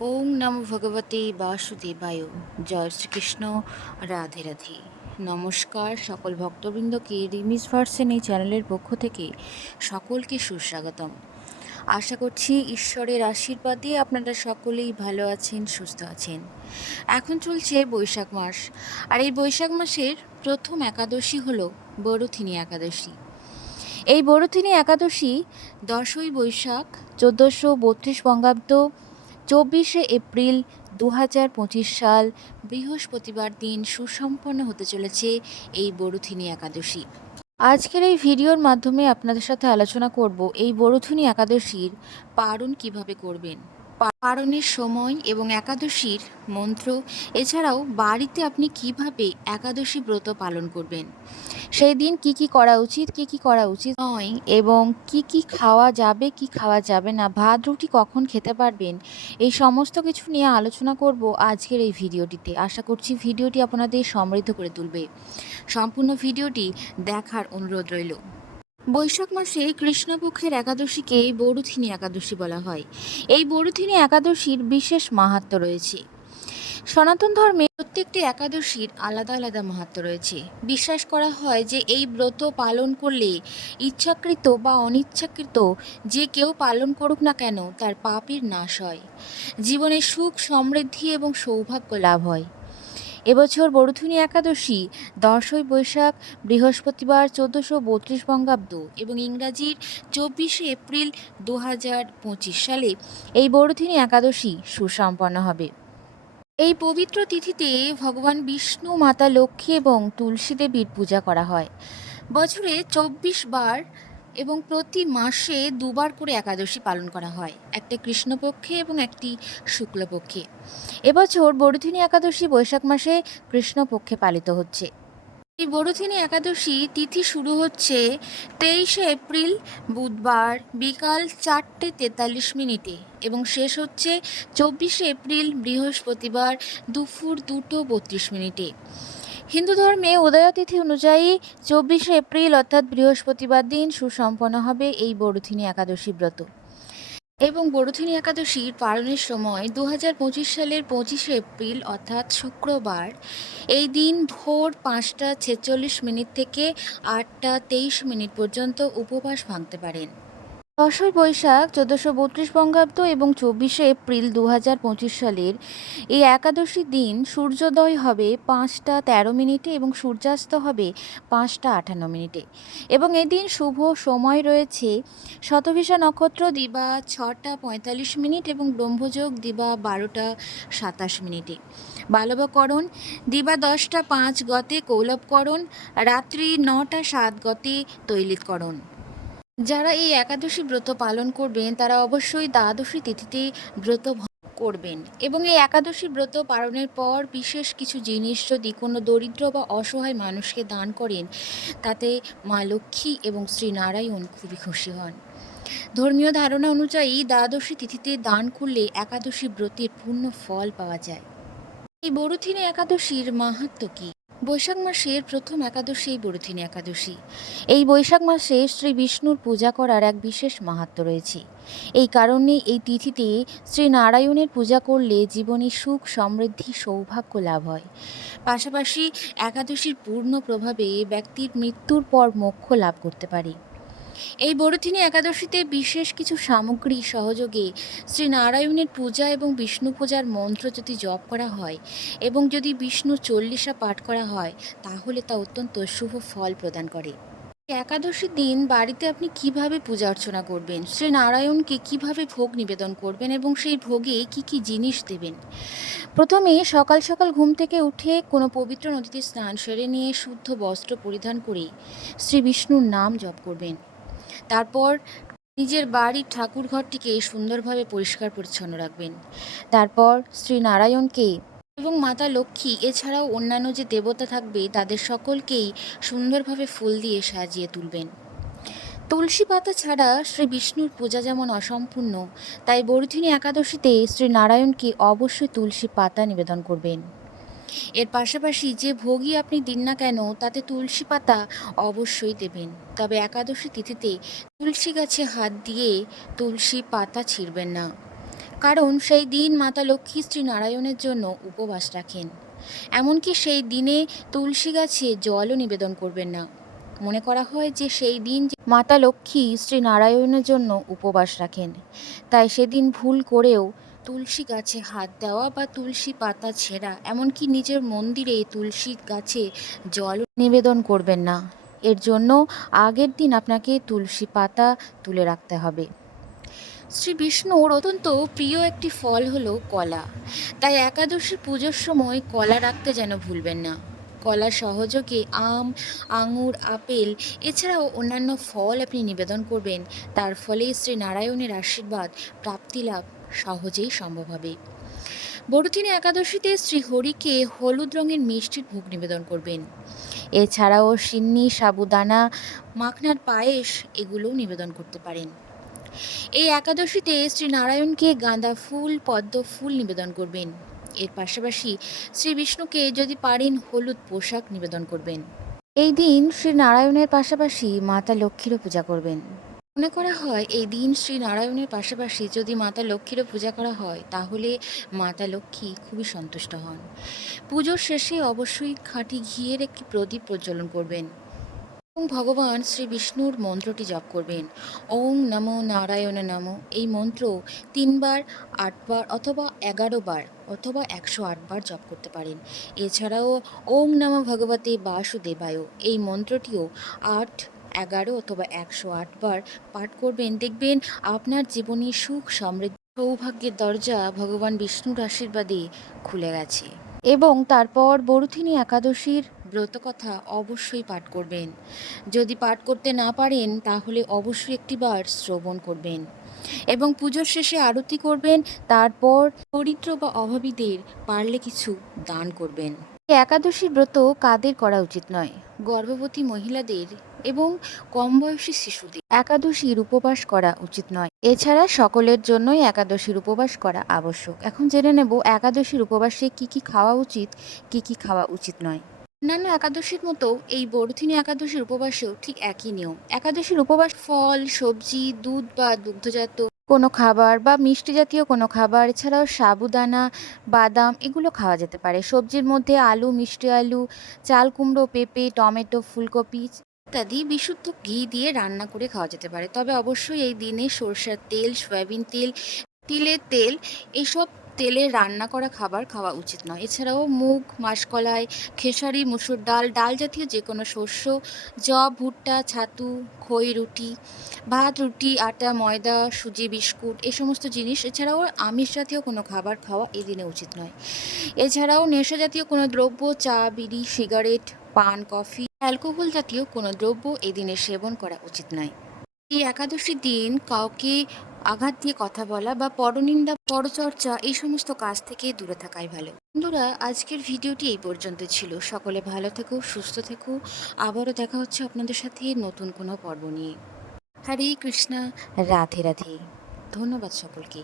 ওম নমো ভগবতে বাসুদেবায়। জয় শ্রীকৃষ্ণ। রাধে রাধে। নমস্কার সকল ভক্তবৃন্দকে রিমিস ভার্সেন এই চ্যানেলের পক্ষ থেকে সকলকে সুস্বাগতম। আশা করছি ঈশ্বরের আশীর্বাদে আপনারা সকলেই ভালো আছেন, সুস্থ আছেন। এখন চলছে বৈশাখ মাস। আর এই বৈশাখ মাসের প্রথম একাদশী হল বড়থিনী একাদশী। এই বড়থিনী একাদশী দশই বৈশাখ, চোদ্দোশো বত্রিশ বঙ্গাব্দ চব্বিশে এপ্রিল দু হাজার পঁচিশ সাল বৃহস্পতিবার দিন সুসম্পন্ন হতে চলেছে এই বড়ুথিনী একাদশী। আজকের এই ভিডিওর মাধ্যমে আপনাদের সাথে আলোচনা করব এই বড়ুথিনী একাদশীর পারণ কীভাবে করবেন। পারণের সময় এবং একাদশীর মন্ত্র, এছাড়াও বাড়িতে আপনি কীভাবে একাদশী ব্রত পালন করবেন। সেই দিন কি কি করা উচিত, কি কি করা উচিত নয় এবং কি কি খাওয়া যাবে, কি খাওয়া যাবে না, ভাত, রুটি কখন খেতে পারবেন, এই সমস্ত কিছু নিয়ে আলোচনা করব আজকের এই ভিডিওটিতে। আশা করছি ভিডিওটি আপনাদের সমৃদ্ধ করে তুলবে। সম্পূর্ণ ভিডিওটি দেখার অনুরোধ রইল। বৈশাখ মাসে কৃষ্ণপক্ষের একাদশীকে বড়ুথিনী একাদশী বলা হয়। এই বড়ুথিনী একাদশীর বিশেষ মাহাত্ম্য রয়েছে। সনাতন ধর্মে প্রত্যেকটি একাদশীর আলাদা আলাদা মাহাত্ম্য রয়েছে। বিশ্বাস করা হয় যে এই ব্রত পালন করলে ইচ্ছাকৃত বা অনিচ্ছাকৃত যে কেউ পালন করুক না কেন তার পাপের নাশ হয়। জীবনে সুখ, সমৃদ্ধি এবং সৌভাগ্য লাভ হয়। এবছর বড়থুনি একাদশী, দশই বৈশাখ, বৃহস্পতিবার চোদ্দোশো বত্রিশ বঙ্গাব্দ এবং ইংরাজির চব্বিশে এপ্রিল দু হাজার পঁচিশ সালে এই বড়থিনী একাদশী সুসম্পন্ন হবে। এই পবিত্র তিথিতে ভগবান বিষ্ণু, মাতা লক্ষ্মী এবং তুলসী দেবীর পূজা করা হয়। বছরে চব্বিশ বার এবং প্রতি মাসে দুবার করে একাদশী পালন করা হয়। একটা কৃষ্ণপক্ষে এবং একটি শুক্লপক্ষে। এবছর বড়দিনী একাদশী বৈশাখ মাসে কৃষ্ণপক্ষে পালিত হচ্ছে। এই বড়দিনী একাদশী তিথি শুরু হচ্ছে তেইশে এপ্রিল, বুধবার বিকাল চারটে তেতাল্লিশ মিনিটে এবং শেষ হচ্ছে চব্বিশে এপ্রিল, বৃহস্পতিবার দুপুর দুটো বত্রিশ মিনিটে। হিন্দু ধর্মে উদয়তিথি অনুযায়ী চব্বিশে এপ্রিল অর্থাৎ বৃহস্পতিবার দিন সুসম্পন্ন হবে এই বড়থিনী একাদশী ব্রত। এবং বড়থিনী একাদশীর পালনের সময় দু হাজার পঁচিশ সালের পঁচিশে এপ্রিল, অর্থাৎ শুক্রবার, এই দিন ভোর পাঁচটা ছেচল্লিশ মিনিট থেকে আটটা তেইশ মিনিট পর্যন্ত উপবাস ভাঙতে পারেন। দশই বৈশাখ, চোদ্দোশো বত্রিশ বঙ্গাব্দ এবং চব্বিশে এপ্রিল দু হাজার পঁচিশ সালের এই একাদশী দিন সূর্যোদয় হবে পাঁচটা তেরো মিনিটে এবং সূর্যাস্ত হবে পাঁচটা আটান্ন মিনিটে। এবং এদিন শুভ সময় রয়েছে শতভিষা নক্ষত্র দিবা ছটা পঁয়তাল্লিশ মিনিট এবং ব্রহ্মযোগ দিবা বারোটা সাতাশ মিনিটে। বালবকরণ দিবা দশটা পাঁচ গতে কৌলভকরণ রাত্রি নটা সাত গতে তৈলিতকরণ। যারা এই একাদশী ব্রত পালন করবেন, তারা অবশ্যই দ্বাদশী তিথিতে ব্রত করবেন। এবং এই একাদশী ব্রত পালনের পর বিশেষ কিছু জিনিস যদি কোনো দরিদ্র বা অসহায় মানুষকে দান করেন, তাতে মা লক্ষ্মী এবং শ্রীনারায়ণ খুবই খুশি হন। ধর্মীয় ধারণা অনুযায়ী দ্বাদশী তিথিতে দান করলে একাদশী ব্রতের পূর্ণ ফল পাওয়া যায়। এই বড়থিনী একাদশীর মাহাত্ম কী? বৈশাখ মাসের প্রথম একাদশী এই বড়থিনী একাদশী। এই বৈশাখ মাসে শ্রী বিষ্ণুর পূজা করার এক বিশেষ মাহাত্ম রয়েছে। এই কারণে এই তিথিতে শ্রী নারায়ণের পূজা করলে জীবনে সুখ, সমৃদ্ধি, সৌভাগ্য লাভ হয়। পাশাপাশি একাদশীর পূর্ণ প্রভাবে ব্যক্তির মৃত্যুর পর মোক্ষ লাভ করতে পারে। এই বড়থিনী একাদশীতে বিশেষ কিছু সামগ্রী সহযোগে শ্রী নারায়ণের পূজা এবং বিষ্ণু পূজার মন্ত্র যদি জপ করা হয় এবং যদি বিষ্ণু চল্লিশা পাঠ করা হয়, তাহলে তা অত্যন্ত শুভ ফল প্রদান করে। একাদশীর দিন বাড়িতে আপনি কীভাবে পূজা অর্চনা করবেন? শ্রী নারায়ণকে কীভাবে ভোগ নিবেদন করবেন এবং সেই ভোগে কি কি জিনিস দেবেন? প্রথমে সকাল সকাল ঘুম থেকে উঠে কোনো পবিত্র নদীতে স্নান সেরে নিয়ে শুদ্ধ বস্ত্র পরিধান করে শ্রী বিষ্ণুর নাম জপ করবেন। তারপর নিজের বাড়ির ঠাকুর ঘরটিকে সুন্দরভাবে পরিষ্কার পরিচ্ছন্ন রাখবেন। তারপর শ্রী নারায়ণকে এবং মাতা লক্ষ্মী, এছাড়াও অন্যান্য যে দেবতা থাকবে, তাদের সকলকেই সুন্দরভাবে ফুল দিয়ে সাজিয়ে তুলবেন। তুলসী পাতা ছাড়া শ্রী বিষ্ণুর পূজা যেমন অসম্পূর্ণ, তাই বড়দিনী একাদশীতে শ্রী নারায়ণকে অবশ্যই তুলসী পাতা নিবেদন করবেন। এর পাশাপাশি যে ভোগই আপনি দিন না কেন, তাতে তুলসী পাতা অবশ্যই দেবেন। তবে একাদশী তিথিতে তুলসী গাছে হাত দিয়ে তুলসী পাতা ছিঁড়বেন না। কারণ সেই দিন মাতা লক্ষ্মী শ্রী নারায়ণের জন্য উপবাস রাখেন। এমনকি সেই দিনে তুলসী গাছে জলও নিবেদন করবেন না। মনে করা হয় যে সেই দিন মাতা লক্ষ্মী শ্রী নারায়ণের জন্য উপবাস রাখেন। তাই সেদিন ভুল করেও তুলসী গাছে হাত দেওয়া বা তুলসী পাতা ছেঁড়া, এমনকি নিজের মন্দিরে তুলসী গাছে জল নিবেদন করবেন না। এর জন্য আগের দিন আপনাকে তুলসী পাতা তুলে রাখতে হবে। শ্রী বিষ্ণুর অত্যন্ত প্রিয় একটি ফল হলো কলা। তাই একাদশী পুজোর সময় কলা রাখতে যেন ভুলবেন না। কলার সহযোগে আম, আঙুর, আপেল, এছাড়াও অন্যান্য ফল আপনি নিবেদন করবেন। তার ফলে শ্রী নারায়ণের আশীর্বাদ, প্রাপ্তি লাভ সহজেই সম্ভব হবে। বড়দিনে একাদশীতে শ্রী হরিকে হলুদ রঙের মিষ্টির ভোগ নিবেদন করবেন। এছাড়াও সিন্নি, সাবুদানা, মাখনার পায়েস এগুলোও নিবেদন করতে পারেন। এই একাদশীতে শ্রী নারায়ণকে গাঁদা ফুল, পদ্ম ফুল নিবেদন করবেন। এর পাশাপাশি শ্রী বিষ্ণুকে যদি পারেন হলুদ পোশাক নিবেদন করবেন। এই দিন শ্রী নারায়ণের পাশাপাশি মাতা লক্ষ্মীরও পূজা করবেন। মনে করা হয় এই দিন শ্রী নারায়ণের পাশাপাশি যদি মাতা লক্ষ্মীরও পূজা করা হয়, তাহলে মাতা লক্ষ্মী খুবই সন্তুষ্ট হন। পুজোর শেষে অবশ্যই খাঁটি ঘিয়ের একটি প্রদীপ প্রজ্বলন করবেন। এবং ভগবান শ্রী বিষ্ণুর মন্ত্রটি জপ করবেন। ওং নমো নারায়ণ নমো। এই মন্ত্র তিনবার, আটবার অথবা এগারো বার অথবা একশো আটবার জপ করতে পারেন। এছাড়াও ওং নমো ভগবতে বাসুদেবায়, এই মন্ত্রটিও আট এগারো অথবা একশো আটবার পাঠ করবেন। দেখবেন আপনার জীবনে সুখ, সমৃদ্ধি, সৌভাগ্যের দরজা ভগবান বিষ্ণুর আশীর্বাদে খুলে গেছে এবং তারপর বরুথিনী একাদশীর ব্রতকথা অবশ্যই পাঠ করবেন। যদি পাঠ করতে না পারেন, তাহলে অবশ্যই একটিবার শ্রবণ করবেন এবং পুজোর শেষে আরতি করবেন। তারপর দরিদ্র বা অভাবীদের পারলে কিছু দান করবেন। একাদশীর ব্রত কাদের করা উচিত নয়? গর্ভবতী মহিলাদের এবং কম বয়সী শিশুদের। একাদশীর উপবাস করা উচিত নয়। এছাড়া সকলের জন্যই একাদশীর উপবাস করা আবশ্যক। এখন জেনে নেব একাদশীর উপবাসে কি কি খাওয়া উচিত, কি কি খাওয়া উচিত নয়। অন্যান্য একাদশীর মতো এই বরথিনী একাদশীর উপবাসেও ঠিক একই নিয়ম। একাদশীর উপবাস ফল, সবজি, দুধ বা দুগ্ধজাত কোনো খাবার বা মিষ্টি জাতীয় কোনো খাবার, এছাড়াও সাবুদানা, বাদাম এগুলো খাওয়া যেতে পারে। সবজির মধ্যে আলু, মিষ্টি আলু, চাল কুমড়ো, পেঁপে, টমেটো, ফুলকপি ইত্যাদি বিশুদ্ধ ঘি দিয়ে রান্না করে খাওয়া যেতে পারে। তবে অবশ্যই এই দিনে সরষের তেল, সয়াবিন তেল, তিলের তেল, এসব তেলে রান্না করা খাবার খাওয়া উচিত নয়। এছাড়াও মুগ, মাসকলাই, খেসারি, মুসুর ডাল ডাল জাতীয় যে কোনো শস্য জব ভুট্টা, ছাতু, খই রুটি, ভাত, রুটি, আটা, ময়দা, সুজি, বিস্কুট, এ সমস্ত জিনিস। এছাড়াও আমিষ জাতীয় কোনো খাবার খাওয়া এই দিনে উচিত নয়। এছাড়াও নেশা জাতীয় কোনো দ্রব্য, চা, বিড়ি, সিগারেট, পান, কফি অ্যালকোহল জাতীয় কোনো দ্রব্য এই দিনে সেবন করা উচিত নয়। এই একাদশীর দিন কাউকে আঘাত দিয়ে কথা বলা বা পরনিন্দা, পরচর্চা এই সমস্ত কাজ থেকে দূরে থাকাই ভালো। বন্ধুরা, আজকের ভিডিওটি এই পর্যন্ত ছিল। সকলে ভালো থেকো, সুস্থ থেকো। আবারও দেখা হচ্ছে আপনাদের সাথে নতুন কোনো পর্ব নিয়ে। হরে কৃষ্ণা, রাধে রাধে। ধন্যবাদ সকলকে।